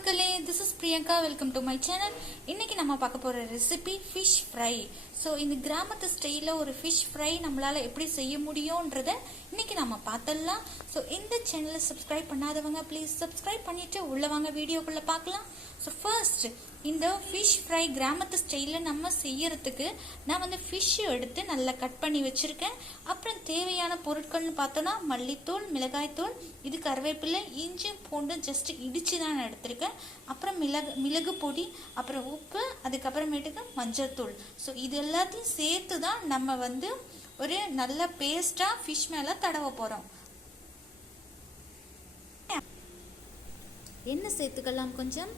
மக்களே, this is Priyanka. Welcome to my channel. இன்னைக்கு நம்ம பார்க்க போற ரெசிபி ஃபிஷ் ஃப்ரை. ஸோ இந்த கிராமத்து ஸ்டைலில் ஒரு ஃபிஷ் ஃப்ரை நம்மளால எப்படி செய்ய முடியும்ன்றத இன்னைக்கு நம்ம பார்த்துடலாம். ஸோ இந்த சேனலை சப்ஸ்கிரைப் பண்ணாதவங்க ப்ளீஸ் சப்ஸ்கிரைப் பண்ணிட்டு உள்ள வாங்க, வீடியோக்குள்ள பார்க்கலாம். ஸோ ஃபர்ஸ்ட் இந்த ஃபிஷ் ஃப்ரை கிராமத்து ஸ்டைலில் நம்ம செய்யறதுக்கு நான் வந்து ஃபிஷ் எடுத்து நல்லா கட் பண்ணி வச்சுருக்கேன். அப்புறம் தேவையான பொருட்கள்னு பார்த்தோன்னா மல்லித்தூள், மிளகாய்த்தூள், இது கருவேப்பிலை, இஞ்சி பூண்டு ஜஸ்ட் இடித்து தான் நான் எடுத்திருக்கேன். அப்புறம் மிளகு பொடி, அப்புறம் உப்பு, அதுக்கப்புறமேட்டுக்கு மஞ்சள் தூள். ஸோ இது எல்லாத்தையும் சேர்த்து தான் நம்ம வந்து ஒரு நல்ல பேஸ்ட்டாக ஃபிஷ் மேலே தடவ போகிறோம். எண்ணெய் சேர்த்துக்கலாம் கொஞ்சம்.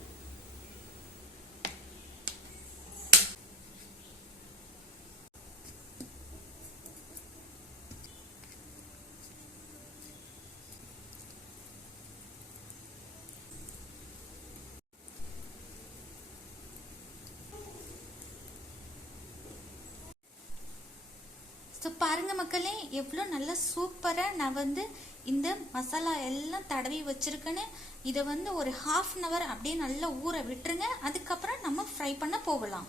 ஸோ பாருங்க மக்களே, எவ்வளோ நல்லா சூப்பராக நான் வந்து இந்த மசாலா எல்லாம் தடவி வச்சிருக்கேன்னு. இதை வந்து ஒரு ½ hour அப்படியே நல்லா ஊற விட்டுருங்க. அதுக்கப்புறம் நம்ம ஃப்ரை பண்ண போகலாம்.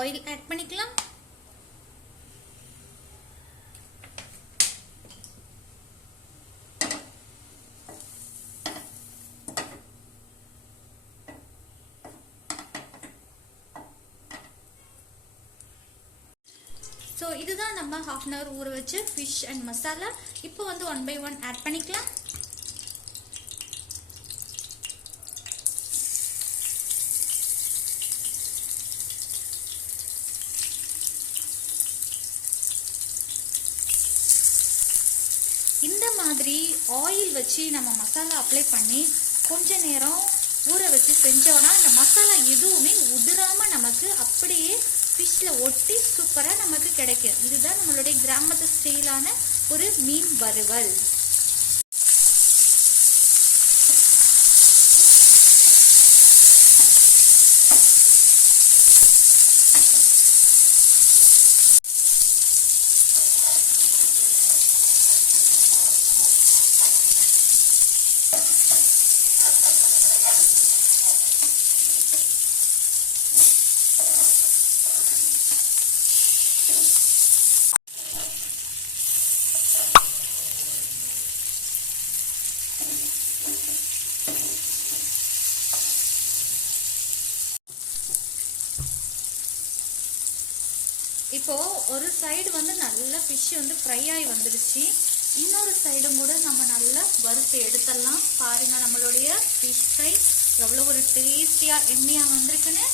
ஆயில் ஆட் பண்ணிக்கலாம். ஸோ இதுதான் நம்ம ½ hour ஊற வச்சு ஃபிஷ் அண்ட் மசாலா. இப்போ வந்து 1 by 1 ஆட் பண்ணிக்கலாம். இந்த மாதிரி ஆயில் வச்சு நம்ம மசாலா அப்ளை பண்ணி கொஞ்ச நேரம் ஊற வச்சு செஞ்சோன்னா இந்த மசாலா எதுவுமே உதிராம நமக்கு அப்படியே ஃபிஷ்ல ஒட்டி சூப்பராக நமக்கு கிடைக்கும். இதுதான் நம்மளுடைய கிராமத்து ஸ்டைலான ஒரு மீன் வறுவல். இப்போ ஒரு சைடு வந்து நல்லா ஃபிஷ் வந்து ஃப்ரை ஆகி வந்துருச்சு. இன்னொரு சைடும் கூட நம்ம நல்லா வறுத்து எடுத்துடலாம். பாருங்க நம்மளுடைய ஃபிஷ் ஃப்ரை எவ்வளோ ஒரு டேஸ்டியாக எண்ணெயாக வந்திருக்குன்னு.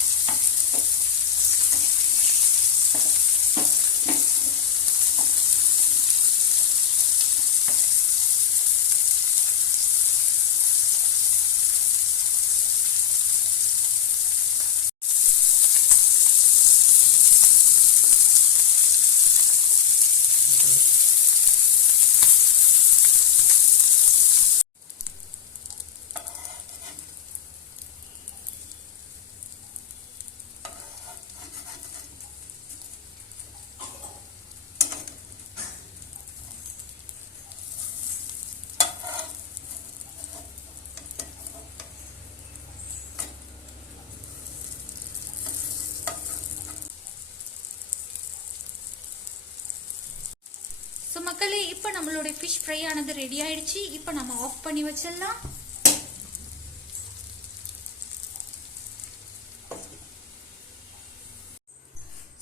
ஸோ மக்களே, இப்போ நம்மளுடைய ஃபிஷ் ஃப்ரை ஆனது ரெடி ஆயிடுச்சு. இப்போ நம்ம ஆஃப் பண்ணி வச்சிடலாம்.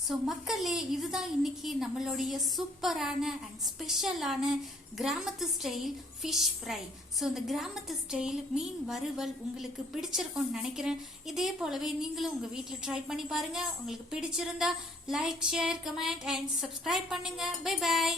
ஸோ மக்களே, இதுதான் இன்னைக்கு நம்மளுடைய சூப்பரான அண்ட் ஸ்பெஷலான கிராமத்து ஸ்டைல் ஃபிஷ் ஃப்ரை. ஸோ இந்த கிராமத்து ஸ்டைல் மீன் வறுவல் உங்களுக்கு பிடிச்சிருக்கும்னு நினைக்கிறேன். இதே போலவே நீங்களும் உங்கள் வீட்டில் ட்ரை பண்ணி பாருங்க. உங்களுக்கு பிடிச்சிருந்தா like, share, comment and subscribe பண்ணுங்க. Bye by.